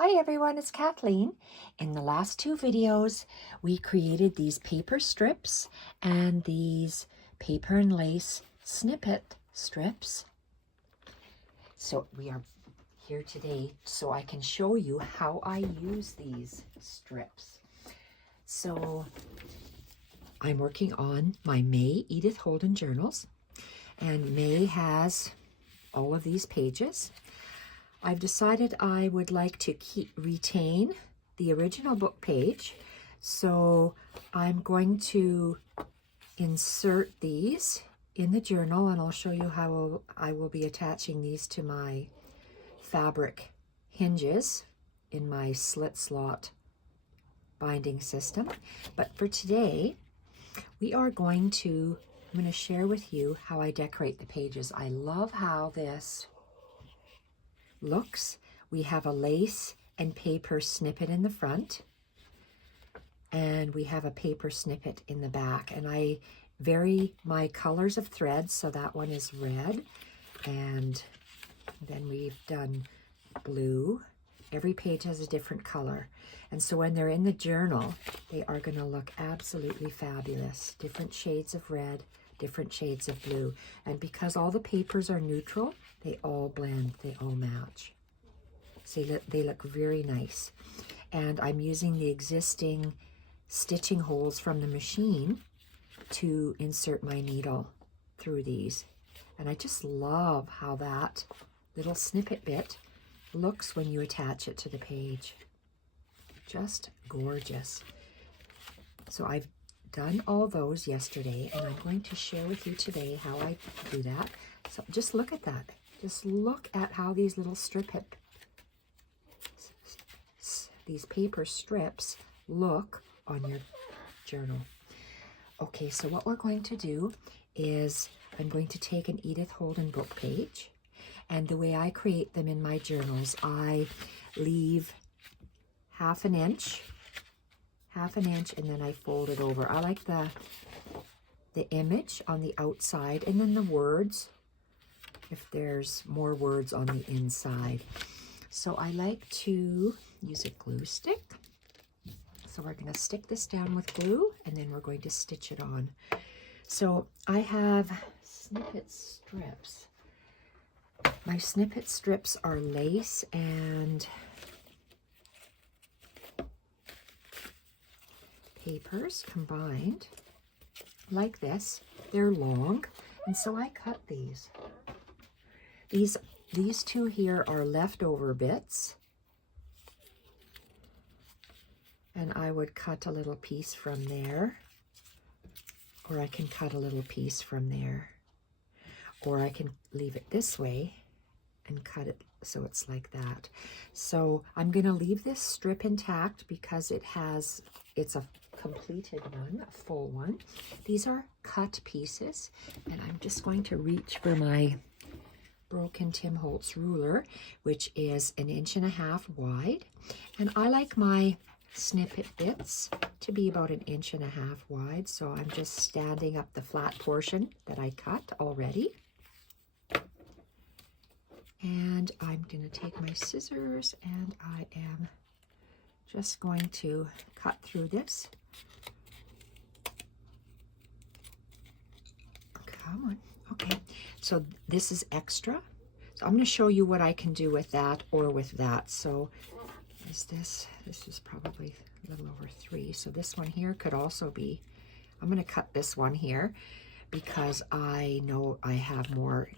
Hi everyone, it's Kathleen. In the last two videos, we created these paper strips and these paper and lace snippet strips. So we are here today so I can show you how I use these strips. So I'm working on my May Edith Holden journals, and May has all of these pages. I've decided I would like to retain the original book page, so I'm going to insert these in the journal, and I'll show you how I will be attaching these to my fabric hinges in my slit slot binding system. But for today, I'm going to share with you how I decorate the pages. I love how this looks. We have a lace and paper snippet in the front, and we have a paper snippet in the back, and I vary my colors of threads. So that one is red, and then we've done blue. Every page has a different color, and so when they're in the journal, they are going to look absolutely fabulous. Different shades of red, different shades of blue, and because all the papers are neutral, they all blend, they all match. See, they look very nice. And I'm using the existing stitching holes from the machine to insert my needle through these. And I just love how that little snippet bit looks when you attach it to the page. Just gorgeous. So I've done all those yesterday, and I'm going to share with you today how I do that. So just look at that. Just look at how these little these paper strips look on your journal. Okay, so what we're going to do is I'm going to take an Edith Holden book page, and the way I create them in my journals, I leave half an inch, and then I fold it over. I like the image on the outside, and then the words, if there's more words on the inside. So I like to use a glue stick. So we're going to stick this down with glue, and then we're going to stitch it on. So I have snippet strips. My snippet strips are lace and papers combined like this. They're long, and so I cut these. These two here are leftover bits, and I would cut a little piece from there, or I can cut a little piece from there, or I can leave it this way and cut it so it's like that. So I'm going to leave this strip intact because it's a completed one, a full one. These are cut pieces, and I'm just going to reach for my broken Tim Holtz ruler, which is 1.5 inches wide, and I like my snippet bits to be about 1.5 inches wide, so I'm just standing up the flat portion that I cut already. And I'm going to take my scissors, and I am just going to cut through this. Come on. Okay, so this is extra. So I'm going to show you what I can do with that or with that. So this is probably a little over 3. So this one here could also be, I'm going to cut this one here because I know I have more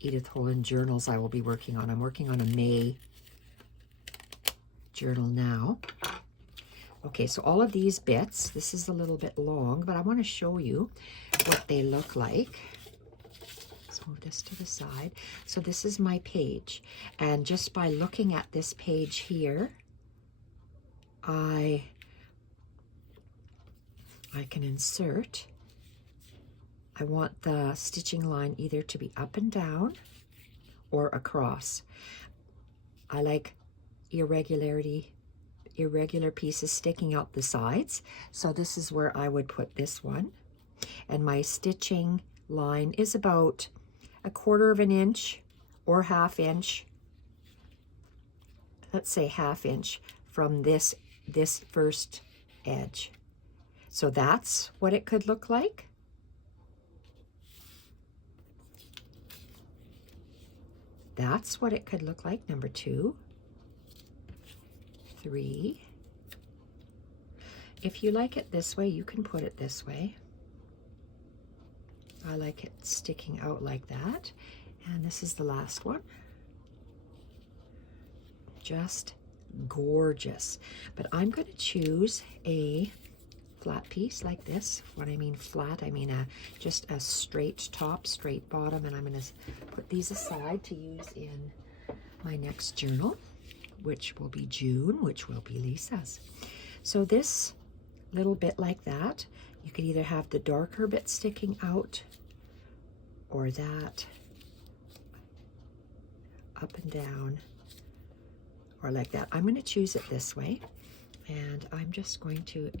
Edith Holden journals I will be working on. I'm working on a May journal now. Okay, so all of these bits, this is a little bit long, but I want to show you what they look like. Let's move this to the side. So this is my page, and just by looking at this page here, I can insert. I want the stitching line either to be up and down or across. I like irregular pieces sticking out the sides. So this is where I would put this one. And my stitching line is about 1/4 inch or 1/2 inch let's say 1/2 inch from this first edge. So that's what it could look like. That's what it could look like, number 2, 3. If you like it this way, you can put it this way. I like it sticking out like that. And this is the last one. Just gorgeous. But I'm going to choose a flat piece like this. When I mean flat, I mean just a straight top, straight bottom, and I'm going to put these aside to use in my next journal, which will be June, which will be Lisa's. So this little bit like that, you could either have the darker bit sticking out or that up and down, or like that. I'm going to choose it this way, and I'm just going to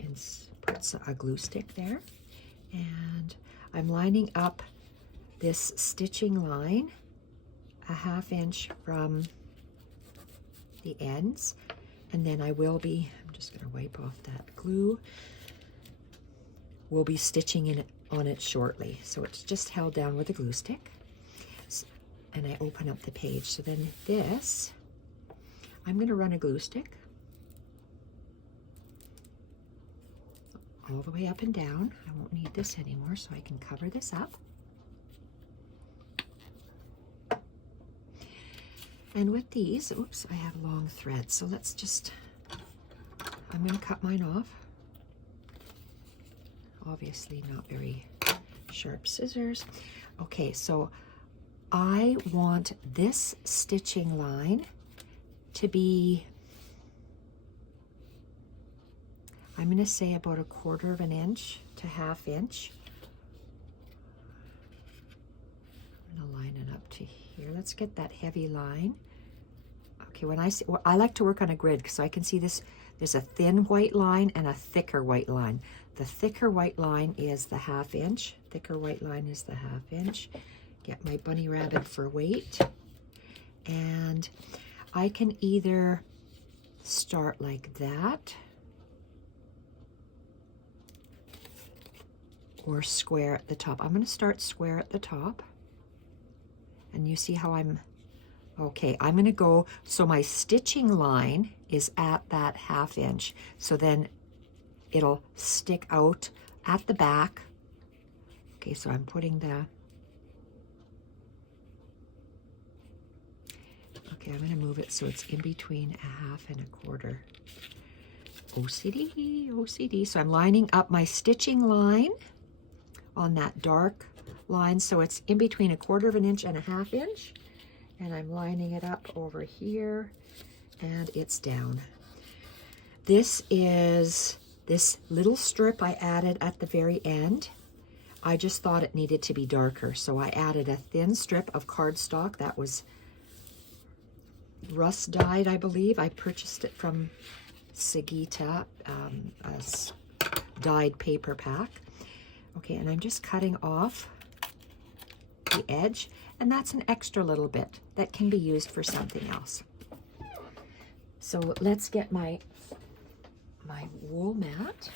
put a glue stick there, and I'm lining up this stitching line 1/2 inch from the ends, and then I will be, I'm just going to wipe off that glue, we'll be stitching on it shortly. So it's just held down with a glue stick, and I open up the page. So then this, I'm going to run a glue stick all the way up and down. I won't need this anymore, so I can cover this up. And with these, oops, I have long thread, so let's just, I'm going to cut mine off. Obviously not very sharp scissors. Okay, so I want this stitching line to be, I'm going to say about 1/4 inch to 1/2 inch. I'm going to line it up to here. Let's get that heavy line. Okay, when I see, well, I like to work on a grid so I can see this. There's a thin white line and a thicker white line. The thicker white line is the 1/2 inch. Thicker white line is the 1/2 inch. Get my bunny rabbit for weight. And I can either start like that or square at the top. I'm going to start square at the top. And you see how I'm, okay, I'm going to go, so my stitching line is at that 1/2 inch. So then it'll stick out at the back. Okay, so I'm putting the, okay, I'm going to move it so it's in between 1/2 and 1/4. OCD, OCD. So I'm lining up my stitching line on that dark line, so it's in between 1/4 inch and 1/2 inch. And I'm lining it up over here, and it's down. This is this little strip I added at the very end. I just thought it needed to be darker, so I added a thin strip of cardstock that was rust dyed, I believe. I purchased it from Sagita, a dyed paper pack. Okay, and I'm just cutting off the edge, and that's an extra little bit that can be used for something else. So let's get my wool mat.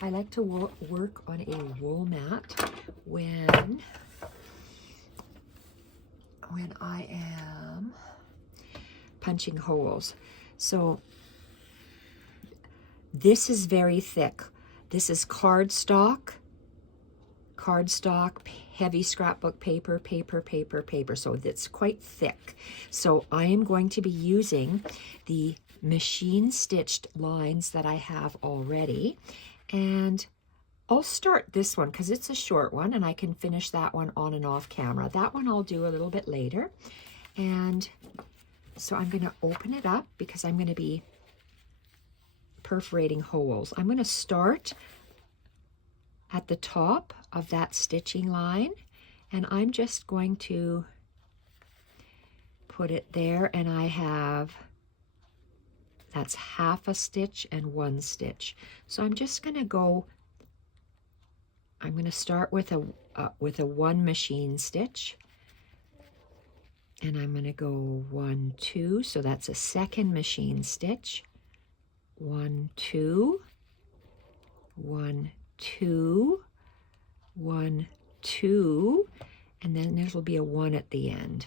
I like to work on a wool mat when I am punching holes. So this is very thick. This is cardstock, heavy scrapbook paper, paper. So it's quite thick. So I am going to be using the machine stitched lines that I have already. And I'll start this one because it's a short one and I can finish that one on and off camera. That one I'll do a little bit later. And so I'm going to open it up because I'm going to be perforating holes. I'm going to start at the top of that stitching line, and I'm just going to put it there, and I have, that's 1/2 stitch and 1 stitch. So I'm just going to go, I'm going to start with a 1 machine stitch, and I'm going to go 1, 2, so that's a second machine stitch. 1, 2, 1, 2, 1, 2, and then there'll be a 1 at the end.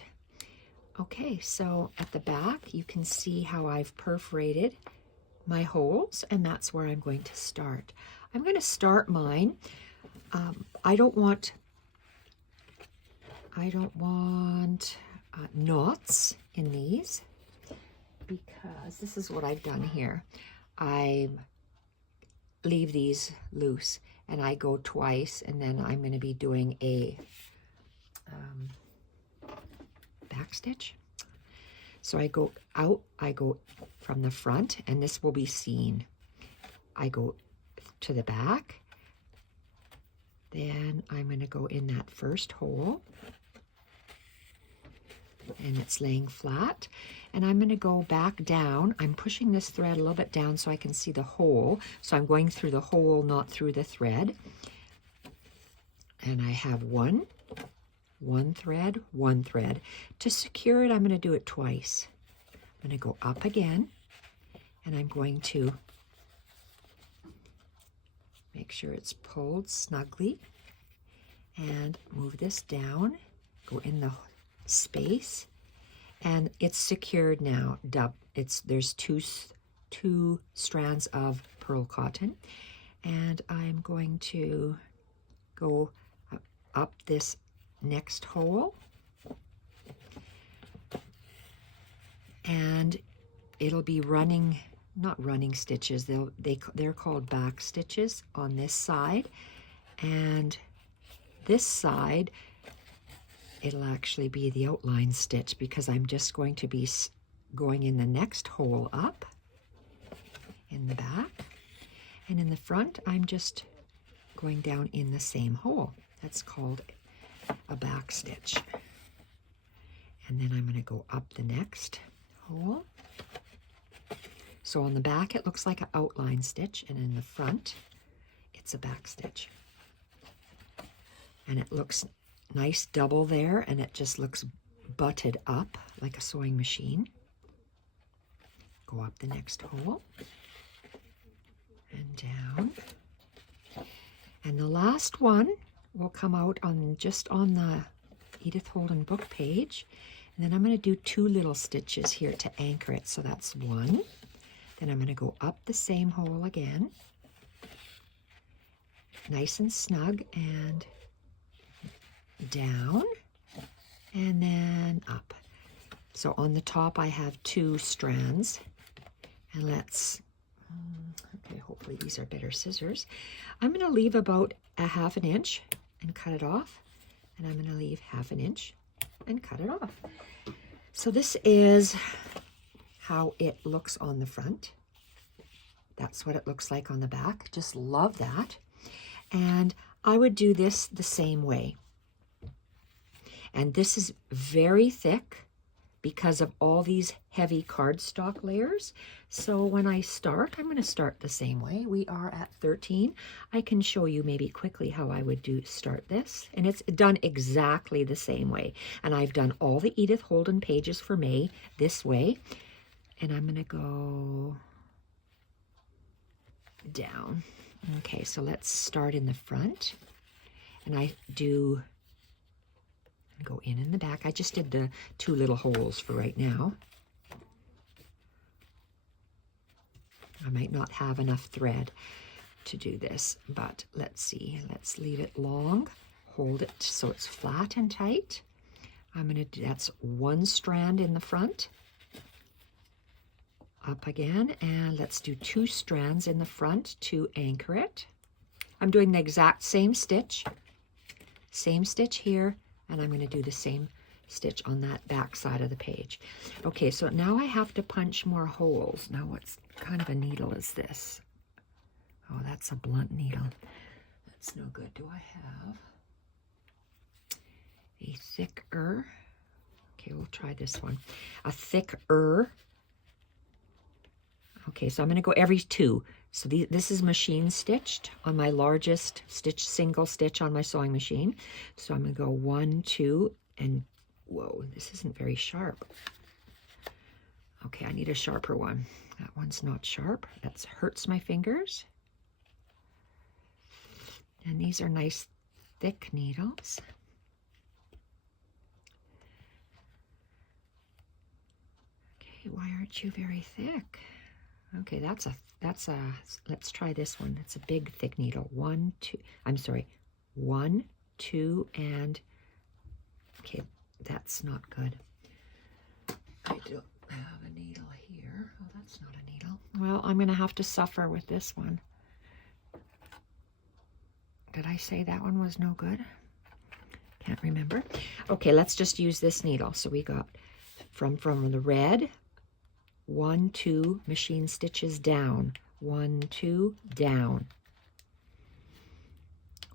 Okay, so at the back you can see how I've perforated my holes, and that's where I'm going to start. I'm going to start mine. I don't want knots in these, because this is what I've done here. I leave these loose and I go twice, and then I'm going to be doing a back stitch. So I go out, I go from the front, and this will be seen. I go to the back, then I'm going to go in that first hole, and it's laying flat, and I'm going to go back down. I'm pushing this thread a little bit down so I can see the hole, so I'm going through the hole, not through the thread. And I have one thread, one thread. To secure it, I'm going to do it twice. I'm going to go up again, and I'm going to make sure it's pulled snugly, and move this down, go in the space, and it's secured now. There's two strands of pearl cotton, and I'm going to go up this next hole, and it'll be running, not running stitches, they're called back stitches on this side, and this side it'll actually be the outline stitch, because I'm just going to be going in the next hole up in the back, and in the front I'm just going down in the same hole. That's called a back stitch. And then I'm going to go up the next hole. So on the back it looks like an outline stitch, and in the front it's a back stitch. And it looks nice double there, and it just looks butted up like a sewing machine. Go up the next hole and down. And the last one will come out on just on the Edith Holden book page. And then I'm going to do 2 little stitches here to anchor it. So that's 1. Then I'm going to go up the same hole again, nice and snug, and down, and then up. So on the top I have 2 strands, and let's, okay, hopefully these are better scissors. I'm going to leave about a 1/2 inch and cut it off, and I'm going to leave 1/2 inch and cut it off. So this is how it looks on the front. That's what it looks like on the back. Just love that. And I would do this the same way. And this is very thick because of all these heavy cardstock layers. So when I start, I'm going to start the same way. We are at 13. I can show you maybe quickly how I would start this. And it's done exactly the same way. And I've done all the Edith Holden pages for May this way. And I'm going to go down. Okay, so let's start in the front. And I do go in the back. I just did the 2 little holes for right now. I might not have enough thread to do this, but let's see. Let's leave it long, hold it so it's flat and tight. I'm going to do, that's 1 strand in the front, up again, and let's do 2 strands in the front to anchor it. I'm doing the exact same stitch here, and I'm going to do the same stitch on that back side of the page. Okay, so now I have to punch more holes. Now what kind of a needle is this? Oh, that's a blunt needle. That's no good. Do I have a thicker? Okay, we'll try this one. A thicker. Okay, so I'm going to go every 2. So this is machine stitched on my largest single stitch on my sewing machine. So I'm going to go 1, 2, and Whoa, this isn't very sharp. Okay, I need a sharper one. That one's not sharp. That hurts my fingers. And these are nice thick needles. Okay, why aren't you very thick? Okay, that's a, let's try this one. It's a big thick needle. 1, 2, I'm sorry, 1, 2, and, okay, that's not good. I don't have a needle here. Oh, that's not a needle. Well, I'm gonna have to suffer with this one. Did I say that one was no good? Can't remember. Okay, let's just use this needle. So we got from the red, 1, 2 machine stitches down, 1, 2 down,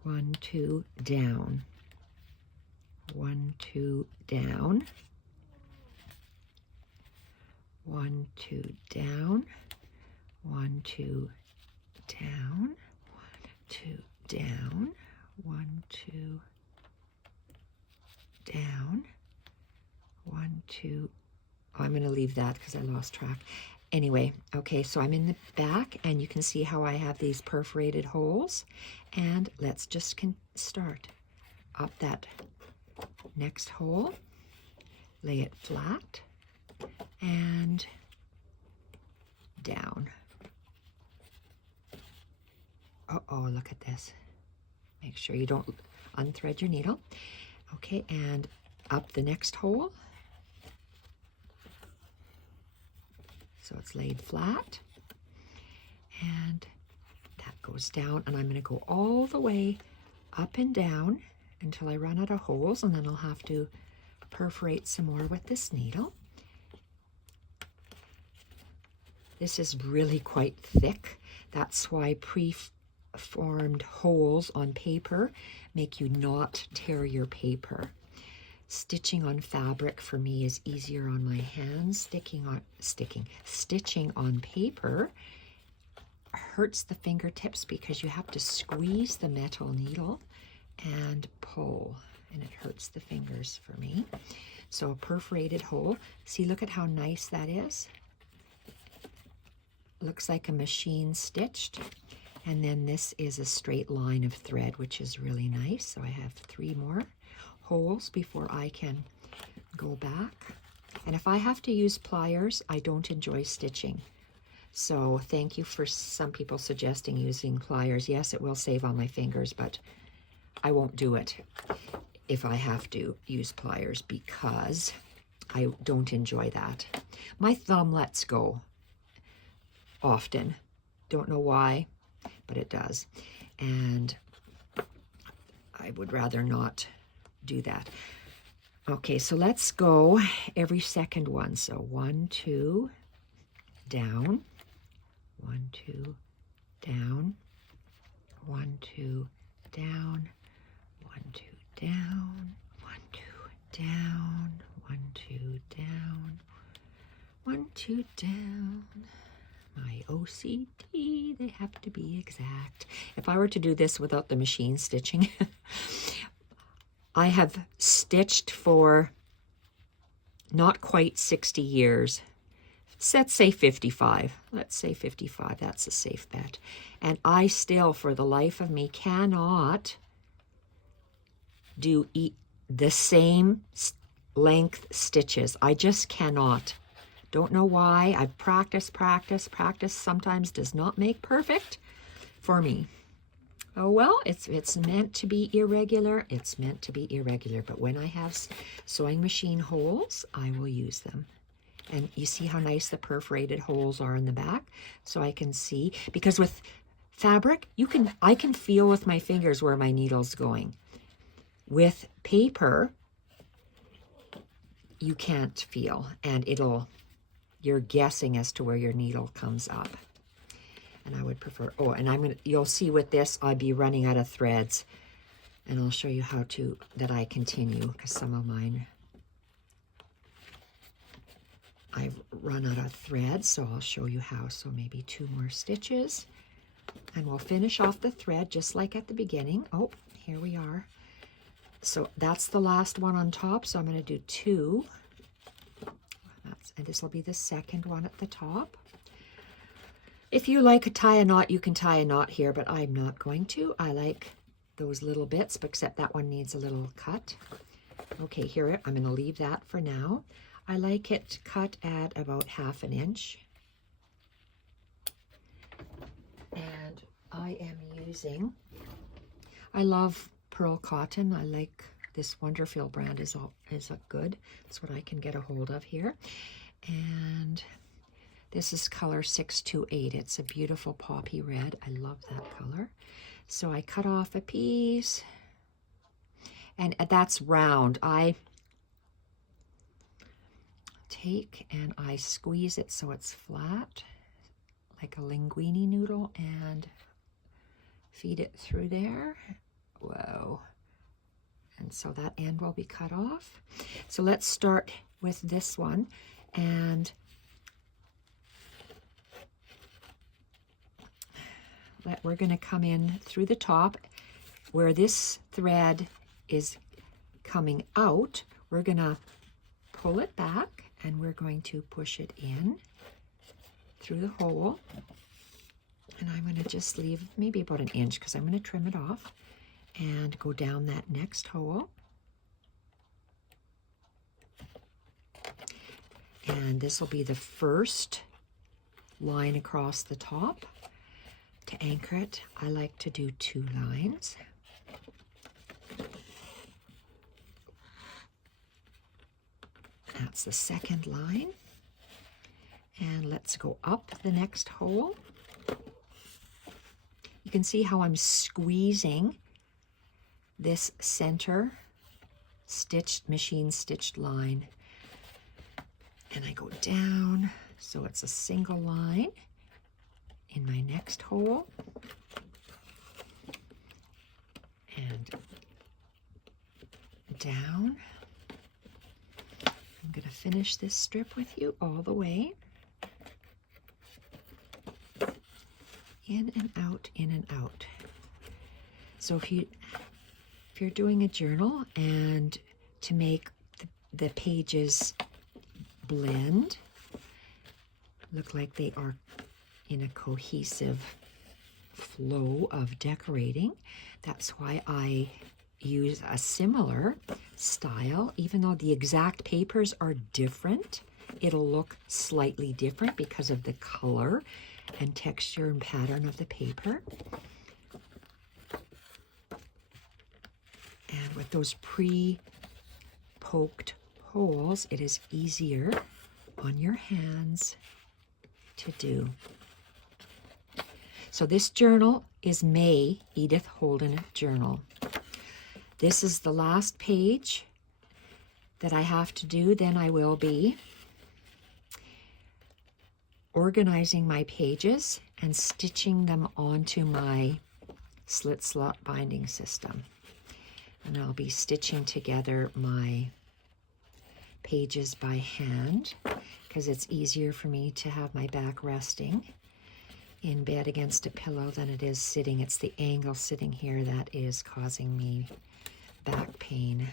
1, 2 down, 1, 2 down, 1, 2 down, 1, 2 down, 1, 2 down, 1, 2 down, 1, 2. Oh, I'm going to leave that because I lost track. Anyway, okay, so I'm in the back, and you can see how I have these perforated holes. And let's just start up that next hole, lay it flat, and down. Uh-oh, look at this. Make sure you don't unthread your needle. Okay, and up the next hole. So it's laid flat, and that goes down, and I'm going to go all the way up and down until I run out of holes, and then I'll have to perforate some more with this needle. This is really quite thick. That's why preformed holes on paper make you not tear your paper. Stitching on fabric for me is easier on my hands. Stitching on paper hurts the fingertips because you have to squeeze the metal needle and pull, and it hurts the fingers for me. So a perforated hole. See, look at how nice that is. Looks like a machine stitched. And then this is a straight line of thread, which is really nice. So I have 3 more holes before I can go back. And if I have to use pliers, I don't enjoy stitching. So thank you for some people suggesting using pliers. Yes, it will save on my fingers, but I won't do it if I have to use pliers because I don't enjoy that. My thumb lets go often. Don't know why, but it does. And I would rather not do that. Okay, so let's go every second one. So 1, 2, down, 1, 2, down, 1, 2, down, 1, 2, down, 1, 2, down, 1, 2, down, 1, 2, down. My OCD, they have to be exact. If I were to do this without the machine stitching, I have stitched for not quite 60 years. Let's say 55. Let's say 55. That's a safe bet. And I still, for the life of me, cannot do the same length stitches. I just cannot. Don't know why. I've practiced. Practice sometimes does not make perfect for me. Oh, well, it's meant to be irregular. It's meant to be irregular. But when I have sewing machine holes, I will use them. And you see how nice the perforated holes are in the back? So I can see, because with fabric, I can feel with my fingers where my needle's going. With paper, you can't feel, and you're guessing as to where your needle comes up. And I would prefer, and you'll see with this, I'd be running out of threads. And I'll show you that I continue, because some of mine, I've run out of thread, so I'll show you how. So maybe 2 more stitches, and we'll finish off the thread just like at the beginning. Oh, here we are. So that's the last one on top, so I'm going to do 2. And this will be the second one at the top. If you like to tie a knot, you can tie a knot here, but I'm not going to. I like those little bits, except that one needs a little cut. Okay, here, I'm going to leave that for now. I like it cut at about 1/2 inch. And I am using, I love pearl cotton. I like this Wonderfeel brand is a good. That's what I can get a hold of here. And this is color 628. It's a beautiful poppy red. I love that color. So I cut off a piece, and that's round. I take and I squeeze it so it's flat, like a linguine noodle, and feed it through there. Whoa. And so that end will be cut off. So let's start with this one, and we're going to come in through the top where this thread is coming out. We're going to pull it back, and we're going to push it in through the hole. And I'm going to just leave maybe about 1 inch because I'm going to trim it off and go down that next hole. And this will be the first line across the top. To anchor it, I like to do 2 lines. That's the second line. And let's go up the next hole. You can see how I'm squeezing this center stitched, machine stitched line. And I go down, so it's a single line in my next hole. And down. I'm going to finish this strip with you all the way. In and out, in and out. So if you're doing a journal and to make the pages blend, look like they are in a cohesive flow of decorating, that's why I use a similar style. Even though the exact papers are different, it'll look slightly different because of the color and texture and pattern of the paper. And with those pre-poked holes, it is easier on your hands to do. So this journal is May Edith Holden Journal. This is the last page that I have to do. Then I will be organizing my pages and stitching them onto my slit slot binding system. And I'll be stitching together my pages by hand because it's easier for me to have my back resting in bed against a pillow than it is sitting. It's the angle sitting here that is causing me back pain.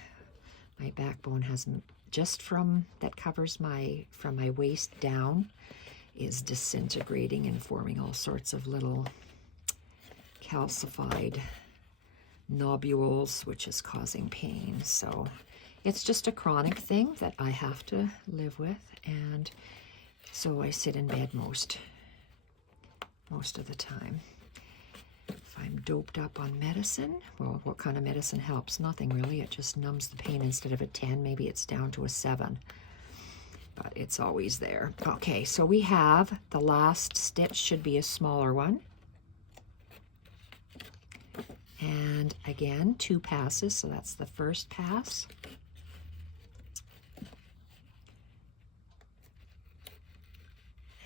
My backbone has, just from that covers from my waist down, is disintegrating and forming all sorts of little calcified nodules, which is causing pain. So it's just a chronic thing that I have to live with, and so I sit in bed most of the time. If I'm doped up on medicine, well, what kind of medicine helps? Nothing really. It just numbs the pain. Instead of a 10, maybe it's down to a 7. But it's always there. Okay, so we have the last stitch should be a smaller one. And again, 2 passes, so that's the first pass.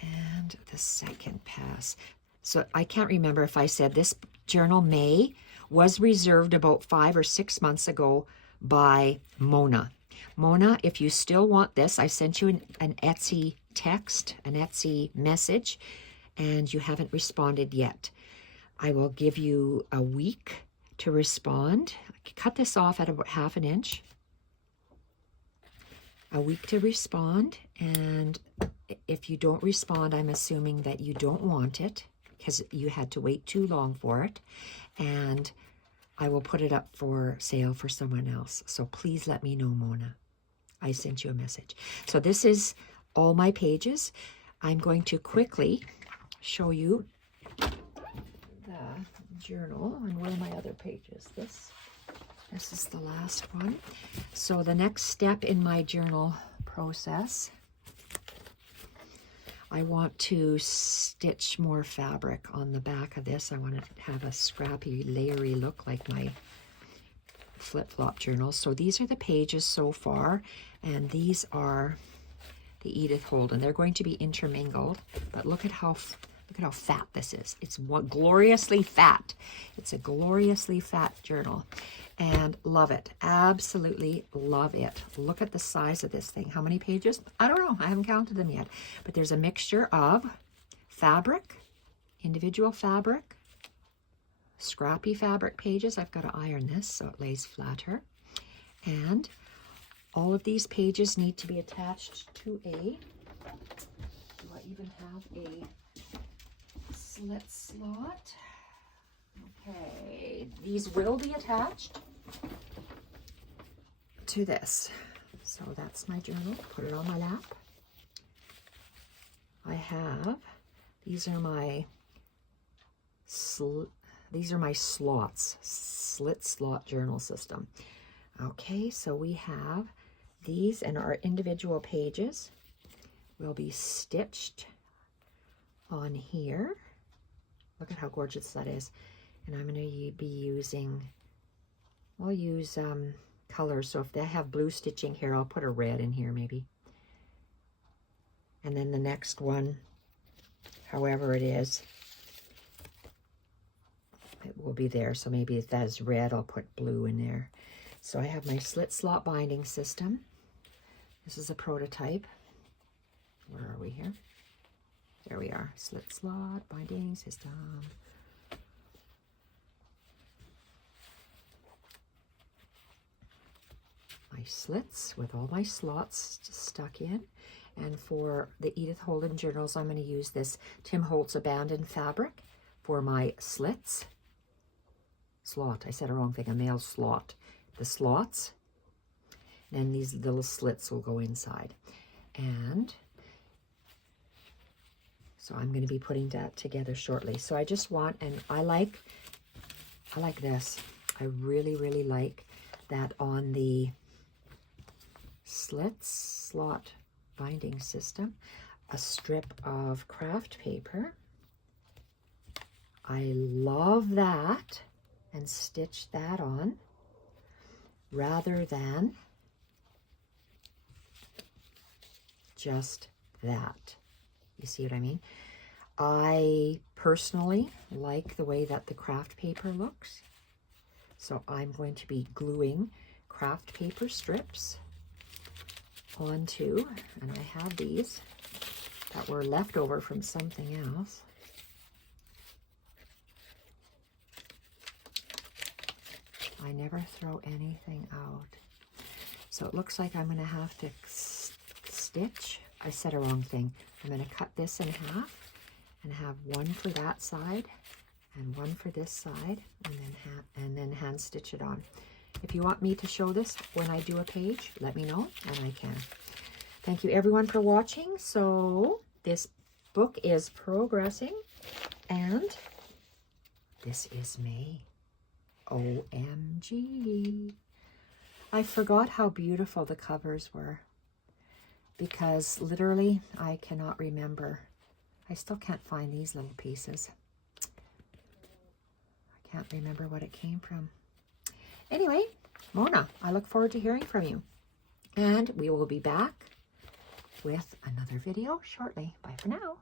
And the second pass. So I can't remember if I said this journal May was reserved about 5 or 6 months ago by Mona. Mona, if you still want this, I sent you an Etsy text, an Etsy message, and you haven't responded yet. I will give you a week to respond. Cut this off at about 1/2 inch. A week to respond, and if you don't respond, I'm assuming that you don't want it because you had to wait too long for it, and I will put it up for sale for someone else. So please let me know, Mona. I sent you a message. So this is all my pages. I'm going to quickly show you the journal, and where are my other pages? This is the last one. So the next step in my journal process, I want to stitch more fabric on the back of this. I want to have a scrappy, layery look like my flip-flop journal. So these are the pages so far, and these are the Edith Holden. They're going to be intermingled, but look at how fat this is. It's gloriously fat. It's a gloriously fat journal, and love it. Absolutely love it. Look at the size of this thing. How many pages? I don't know. I haven't counted them yet, but there's a mixture of fabric, individual fabric, scrappy fabric pages. I've got to iron this so it lays flatter, and all of these pages need to be attached to a, do I even have a slit slot? Okay, these will be attached to this. So that's my journal. Put it on my lap. I have, these are my slots, slit slot journal system. Okay, so we have these, and our individual pages will be stitched on here. Look at how gorgeous that is. And I'm going to be using, I'll use colors. So if they have blue stitching here, I'll put a red in here maybe. And then the next one, however it is, it will be there. So maybe if that is red, I'll put blue in there. So I have my slit slot binding system. This is a prototype. Where are we here? There we are. Slit slot binding system. My slits with all my slots stuck in. And for the Edith Holden journals, I'm going to use this Tim Holtz abandoned fabric for my slits. Slot. I said a wrong thing. A male slot. The slots. And these little slits will go inside. And so I'm going to be putting that together shortly. So I just want, and I like this. I really, really like that on the slit slot binding system, a strip of craft paper. I love that, and stitch that on rather than just that. You see what I mean? I personally like the way that the craft paper looks. So I'm going to be gluing craft paper strips onto, and I have these that were left over from something else. I never throw anything out. So it looks like I'm going to have to stitch. I said a wrong thing. I'm going to cut this in half and have one for that side and one for this side, and then hand stitch it on. If you want me to show this when I do a page, let me know and I can. Thank you everyone for watching. So this book is progressing, and this is May. OMG. I forgot how beautiful the covers were, because literally I cannot remember. I still can't find these little pieces. I can't remember what it came from. Anyway, Mona, I look forward to hearing from you. And we will be back with another video shortly. Bye for now.